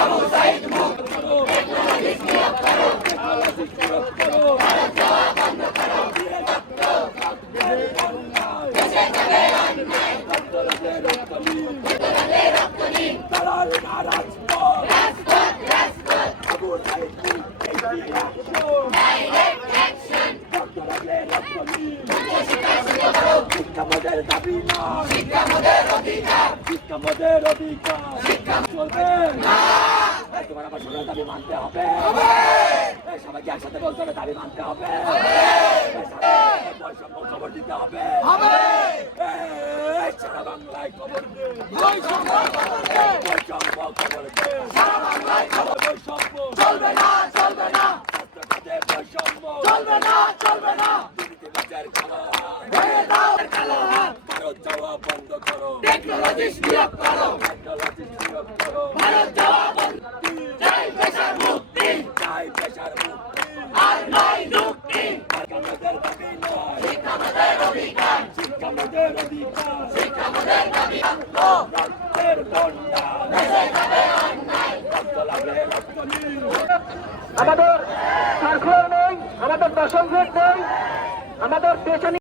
আবু সাইদ মুক্ত করো টেকনোলজি নিয়োগ করো টেকনোলজি নিয়োগ করো ভারত যাওয়া বন্ধ করো দেশে যাবে অন্যায় ছাত্রদের রক্ত নিন ছাত্রদের রক্ত নিন তারার রাজপথ রাজপথ রাজপথ আবু সাইদ মুক্ত এই অ্যাকশন ডাইরেক্ট অ্যাকশন ছাত্রদের রক্ত নিন শিক্ষামদের দাবি নয়। শিক্ষামদের অধিকার। শিক্ষামদের অধিকার। শিক্ষা চলবে। এই তোমার আমার সবার দাবি মানতে হবে। সবাইকে একসাথে বলতে হবে দাবি মানতে হবে। বৈষম্য খবর দিতে হবে। সারা বাংলায় খবর দে। বৈষম্য খবর দে। সারা বাংলায় খবর বৈষম্য চলবে না চলবে না। চলবে না চলবে না। ভারত যাওয়া বন্ধ করো। টেকনোলজিস্ট নিয়োগ করো। টেকনোলজিস্ট নিয়োগ করো। ভারত যাওয়া বন্ধ চাই পেশার মুক্তি। চাই পেশার মুক্তি। আর নয় মুক্তি শিক্ষামদের দাবি নয় শিক্ষামদের অধিকার। শিক্ষামদের অধিকার। শিক্ষামদের দাবি রক্তের বন্যা রক্ত লাগলে রক্ত নীল আমাদের সার্কুলার নেই আমাদের দশম গ্রেড নেই আমাদের পেছনে